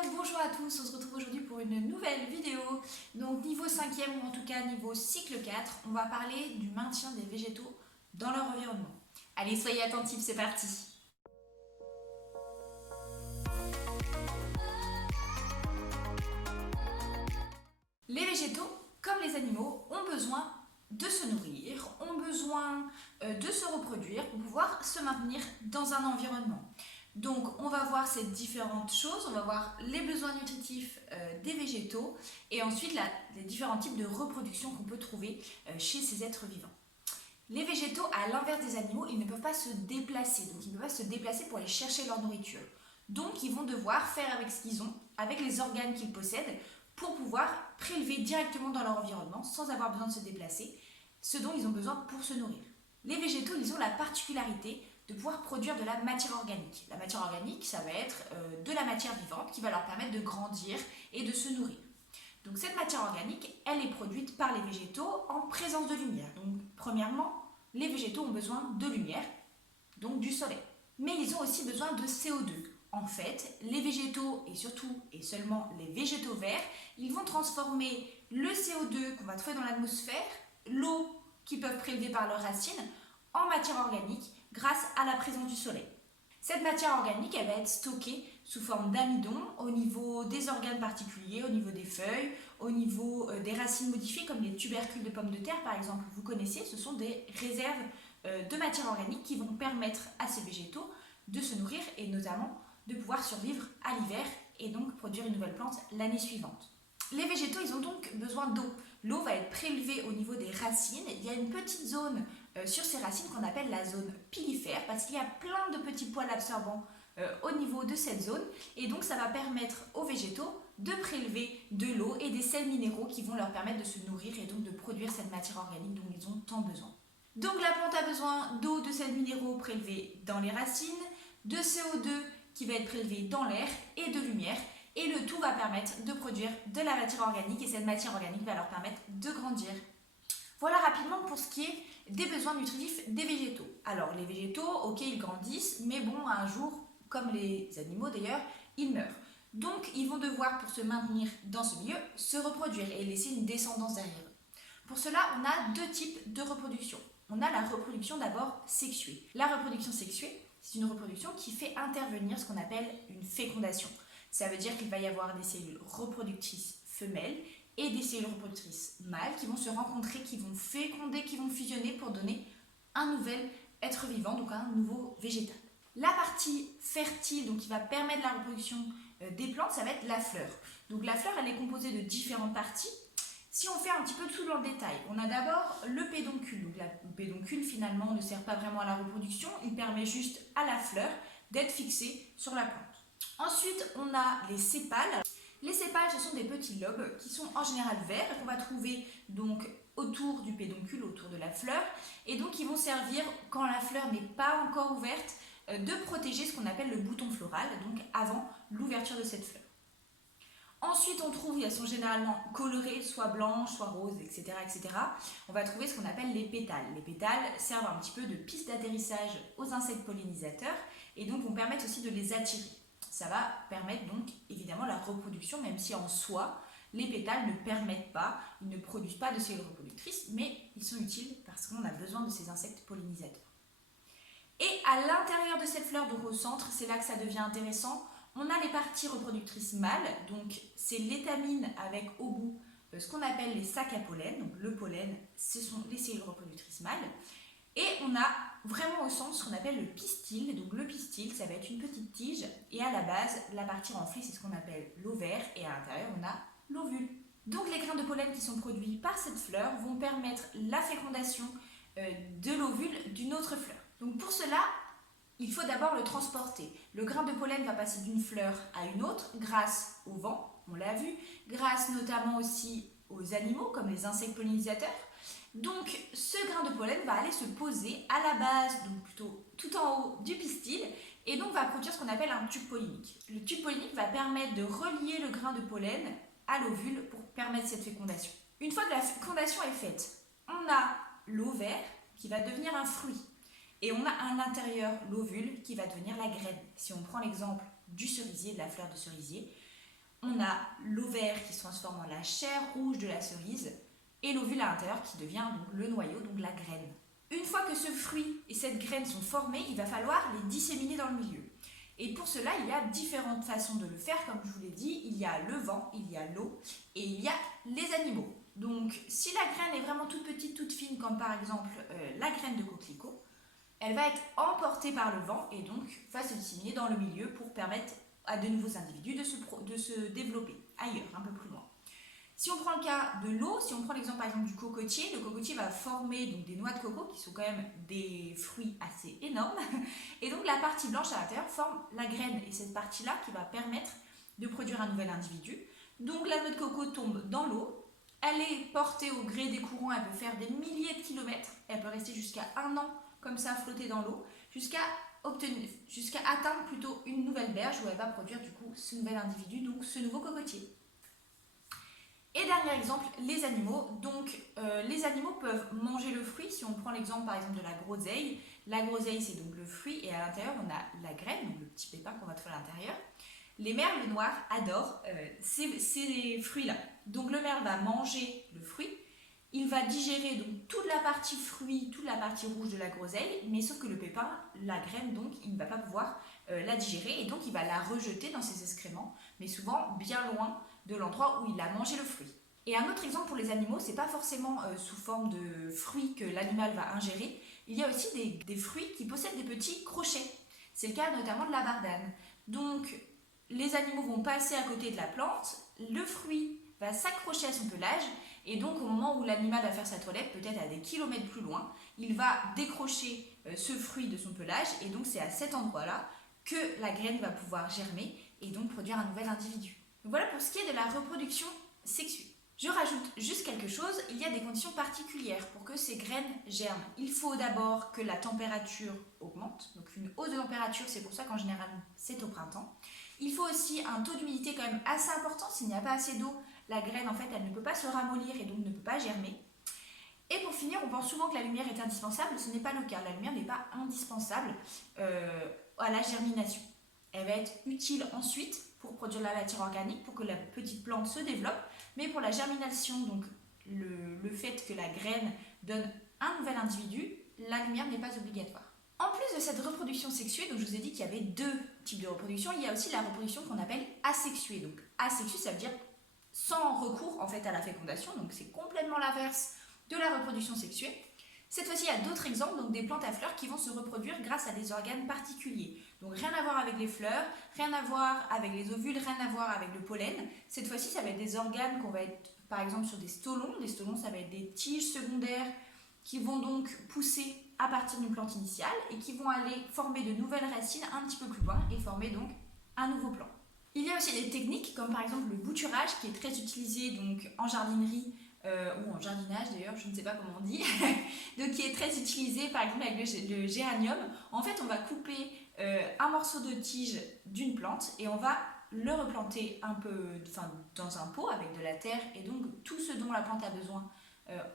Hello, bonjour à tous, on se retrouve aujourd'hui pour une nouvelle vidéo. Donc niveau 5e ou en tout cas niveau cycle 4, on va parler du maintien des végétaux dans leur environnement. Allez, soyez attentifs, c'est parti. Les végétaux, comme les animaux, ont besoin de se nourrir, ont besoin de se reproduire pour pouvoir se maintenir dans un environnement. Donc on va voir ces différentes choses, on va voir les besoins nutritifs des végétaux et ensuite les différents types de reproduction qu'on peut trouver chez ces êtres vivants. Les végétaux, à l'inverse des animaux, ils ne peuvent pas se déplacer, donc ils ne peuvent pas se déplacer pour aller chercher leur nourriture. Donc ils vont devoir faire avec ce qu'ils ont, avec les organes qu'ils possèdent, pour pouvoir prélever directement dans leur environnement sans avoir besoin de se déplacer, ce dont ils ont besoin pour se nourrir. Les végétaux, ils ont la particularité de pouvoir produire de la matière organique. La matière organique, ça va être de la matière vivante qui va leur permettre de grandir et de se nourrir. Donc cette matière organique, elle est produite par les végétaux en présence de lumière. Donc premièrement, les végétaux ont besoin de lumière, donc du soleil. Mais ils ont aussi besoin de CO2. En fait, les végétaux, et surtout et seulement les végétaux verts, ils vont transformer le CO2 qu'on va trouver dans l'atmosphère, l'eau qu'ils peuvent prélever par leurs racines, en matière organique grâce à la présence du soleil. Cette matière organique, elle va être stockée sous forme d'amidon au niveau des organes particuliers, au niveau des feuilles, au niveau des racines modifiées comme les tubercules de pommes de terre par exemple. Vous connaissez, ce sont des réserves de matière organique qui vont permettre à ces végétaux de se nourrir et notamment de pouvoir survivre à l'hiver et donc produire une nouvelle plante l'année suivante. Les végétaux, ils ont donc besoin d'eau. L'eau va être prélevée au niveau des racines. Il y a une petite zone sur ces racines qu'on appelle la zone pilifère parce qu'il y a plein de petits poils absorbants au niveau de cette zone et donc ça va permettre aux végétaux de prélever de l'eau et des sels minéraux qui vont leur permettre de se nourrir et donc de produire cette matière organique dont ils ont tant besoin. Donc la plante a besoin d'eau, de sels minéraux prélevés dans les racines, de CO2 qui va être prélevé dans l'air et de lumière. Et le tout va permettre de produire de la matière organique et cette matière organique va leur permettre de grandir. Voilà rapidement pour ce qui est des besoins nutritifs des végétaux. Alors les végétaux, ok, ils grandissent, mais bon, un jour, comme les animaux d'ailleurs, ils meurent. Donc ils vont devoir, pour se maintenir dans ce milieu, se reproduire et laisser une descendance derrière eux. Pour cela, on a deux types de reproduction. On a la reproduction d'abord sexuée. La reproduction sexuée, c'est une reproduction qui fait intervenir ce qu'on appelle une fécondation. Ça veut dire qu'il va y avoir des cellules reproductrices femelles et des cellules reproductrices mâles qui vont se rencontrer, qui vont féconder, qui vont fusionner pour donner un nouvel être vivant, donc un nouveau végétal. La partie fertile, donc qui va permettre la reproduction des plantes, ça va être la fleur. Donc la fleur, elle est composée de différentes parties. Si on fait un petit peu tout dans le détail, on a d'abord le pédoncule. Donc le pédoncule, finalement, ne sert pas vraiment à la reproduction, il permet juste à la fleur d'être fixée sur la plante. Ensuite, on a les sépales. Les sépales, ce sont des petits lobes qui sont en général verts et qu'on va trouver donc autour du pédoncule, autour de la fleur. Et donc, ils vont servir, quand la fleur n'est pas encore ouverte, de protéger ce qu'on appelle le bouton floral, donc avant l'ouverture de cette fleur. Ensuite, on trouve, elles sont généralement colorées, soit blanches, soit roses, etc., etc. On va trouver ce qu'on appelle les pétales. Les pétales servent un petit peu de piste d'atterrissage aux insectes pollinisateurs et donc vont permettre aussi de les attirer. Ça va permettre donc évidemment la reproduction, même si en soi, les pétales ne permettent pas, ils ne produisent pas de cellules reproductrices, mais ils sont utiles parce qu'on a besoin de ces insectes pollinisateurs. Et à l'intérieur de cette fleur, donc au centre, c'est là que ça devient intéressant, on a les parties reproductrices mâles, donc c'est l'étamine avec au bout ce qu'on appelle les sacs à pollen, donc le pollen, ce sont les cellules reproductrices mâles. Et on a vraiment au centre ce qu'on appelle le pistil. Donc le pistil, ça va être une petite tige. Et à la base, la partie renflée, c'est ce qu'on appelle l'ovaire. Et à l'intérieur, on a l'ovule. Donc les grains de pollen qui sont produits par cette fleur vont permettre la fécondation de l'ovule d'une autre fleur. Donc pour cela, il faut d'abord le transporter. Le grain de pollen va passer d'une fleur à une autre grâce au vent, on l'a vu, grâce notamment aussi aux animaux comme les insectes pollinisateurs. Donc ce grain de pollen va aller se poser à la base, donc plutôt tout en haut du pistil, et donc va produire ce qu'on appelle un tube pollinique. Le tube pollinique va permettre de relier le grain de pollen à l'ovule pour permettre cette fécondation. Une fois que la fécondation est faite, on a l'ovaire qui va devenir un fruit. Et on a à l'intérieur l'ovule qui va devenir la graine. Si on prend l'exemple du cerisier, de la fleur de cerisier, on a l'ovaire qui se transforme en la chair rouge de la cerise et l'ovule à l'intérieur qui devient donc le noyau, donc la graine. Une fois que ce fruit et cette graine sont formés, il va falloir les disséminer dans le milieu. Et pour cela, il y a différentes façons de le faire, comme je vous l'ai dit. Il y a le vent, il y a l'eau et il y a les animaux. Donc si la graine est vraiment toute petite, toute fine, comme par exemple la graine de coquelicot, elle va être emportée par le vent et donc va se disséminer dans le milieu pour permettre à de nouveaux individus de se développer ailleurs, un peu plus loin. Si on prend le cas de l'eau, si on prend l'exemple par exemple du cocotier, le cocotier va former donc des noix de coco qui sont quand même des fruits assez énormes. Et donc la partie blanche à l'intérieur forme la graine et cette partie-là qui va permettre de produire un nouvel individu. Donc la noix de coco tombe dans l'eau, elle est portée au gré des courants, elle peut faire des milliers de kilomètres, elle peut rester jusqu'à 1 an comme ça flotter dans l'eau, jusqu'à atteindre plutôt une nouvelle berge où elle va produire du coup ce nouvel individu, donc ce nouveau cocotier. Et dernier exemple, les animaux. Donc les animaux peuvent manger le fruit. Si on prend l'exemple par exemple de la groseille, c'est donc le fruit et à l'intérieur on a la graine, donc le petit pépin qu'on va trouver à l'intérieur. Les merles noirs adorent ces fruits-là. Donc le merle va manger le fruit, il va digérer donc toute la partie fruit, toute la partie rouge de la groseille, mais sauf que le pépin, la graine donc, il ne va pas pouvoir la digérer et donc il va la rejeter dans ses excréments, mais souvent bien loin de l'endroit où il a mangé le fruit. Et un autre exemple pour les animaux, c'est pas forcément sous forme de fruits que l'animal va ingérer, il y a aussi des fruits qui possèdent des petits crochets. C'est le cas notamment de la bardane. Donc les animaux vont passer à côté de la plante, le fruit va s'accrocher à son pelage et donc au moment où l'animal va faire sa toilette, peut-être à des kilomètres plus loin, il va décrocher ce fruit de son pelage et donc c'est à cet endroit-là que la graine va pouvoir germer et donc produire un nouvel individu. Donc voilà pour ce qui est de la reproduction sexuée. Je rajoute juste quelque chose, il y a des conditions particulières pour que ces graines germent. Il faut d'abord que la température augmente, donc une hausse de température, c'est pour ça qu'en général c'est au printemps. Il faut aussi un taux d'humidité quand même assez important, s'il n'y a pas assez d'eau, la graine en fait elle ne peut pas se ramollir et donc ne peut pas germer. Et pour finir, on pense souvent que la lumière est indispensable, ce n'est pas le cas, la lumière n'est pas indispensable à la germination. Elle va être utile ensuite pour produire la matière organique, pour que la petite plante se développe, mais pour la germination, donc le fait que la graine donne un nouvel individu, la lumière n'est pas obligatoire. En plus de cette reproduction sexuée, donc je vous ai dit qu'il y avait 2 types de reproduction, il y a aussi la reproduction qu'on appelle asexuée. Donc asexuée, ça veut dire sans recours en fait à la fécondation, donc c'est complètement l'inverse de la reproduction sexuée. Cette fois-ci, il y a d'autres exemples, donc des plantes à fleurs qui vont se reproduire grâce à des organes particuliers. Donc rien à voir avec les fleurs, rien à voir avec les ovules, rien à voir avec le pollen. Cette fois-ci, ça va être des organes qu'on va être par exemple sur des stolons. Des stolons, ça va être des tiges secondaires qui vont donc pousser à partir d'une plante initiale et qui vont aller former de nouvelles racines un petit peu plus loin et former donc un nouveau plant. Il y a aussi des techniques comme par exemple le bouturage qui est très utilisé donc en jardinerie ou en jardinage d'ailleurs, je ne sais pas comment on dit, donc qui est très utilisé par exemple avec le géranium. En fait, on va couper un morceau de tige d'une plante et on va le replanter un peu dans un pot avec de la terre et donc tout ce dont la plante a besoin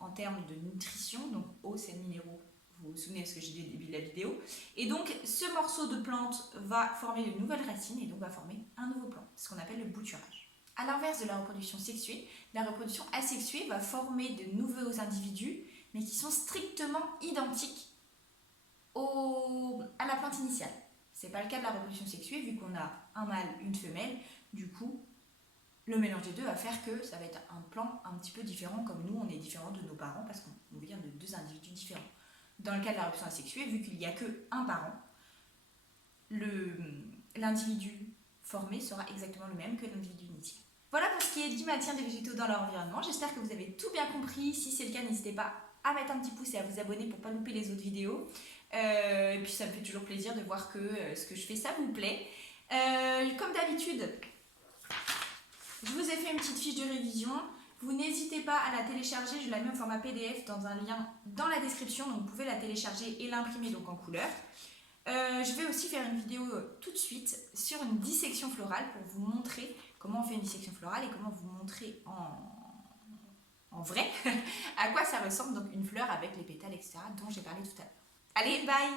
en termes de nutrition, donc eau, sels minéraux, vous vous souvenez de ce que j'ai dit au début de la vidéo, et donc ce morceau de plante va former de nouvelles racines et donc va former un nouveau plant, ce qu'on appelle le bouturage. A l'inverse de la reproduction sexuée, la reproduction asexuée va former de nouveaux individus, mais qui sont strictement identiques à la plante initiale. Ce n'est pas le cas de la reproduction sexuée, vu qu'on a un mâle, une femelle, du coup, le mélange des deux va faire que ça va être un plant un petit peu différent, comme nous, on est différents de nos parents, parce qu'on vient de 2 individus différents. Dans le cas de la reproduction asexuée, vu qu'il n'y a qu'un parent, l'individu formé sera exactement le même que l'individu initial. Voilà pour ce qui est du maintien des végétaux dans leur environnement. J'espère que vous avez tout bien compris. Si c'est le cas, n'hésitez pas à mettre un petit pouce et à vous abonner pour ne pas louper les autres vidéos. Et puis ça me fait toujours plaisir de voir que ce que je fais, ça vous plaît. Comme d'habitude, je vous ai fait une petite fiche de révision. Vous n'hésitez pas à la télécharger, je la mets au format PDF dans un lien dans la description, donc vous pouvez la télécharger et l'imprimer donc en couleur. Je vais aussi faire une vidéo tout de suite sur une dissection florale pour vous montrer comment on fait une dissection florale et comment vous montrer en vrai à quoi ça ressemble donc une fleur avec les pétales etc. dont j'ai parlé tout à l'heure. Allez, bye!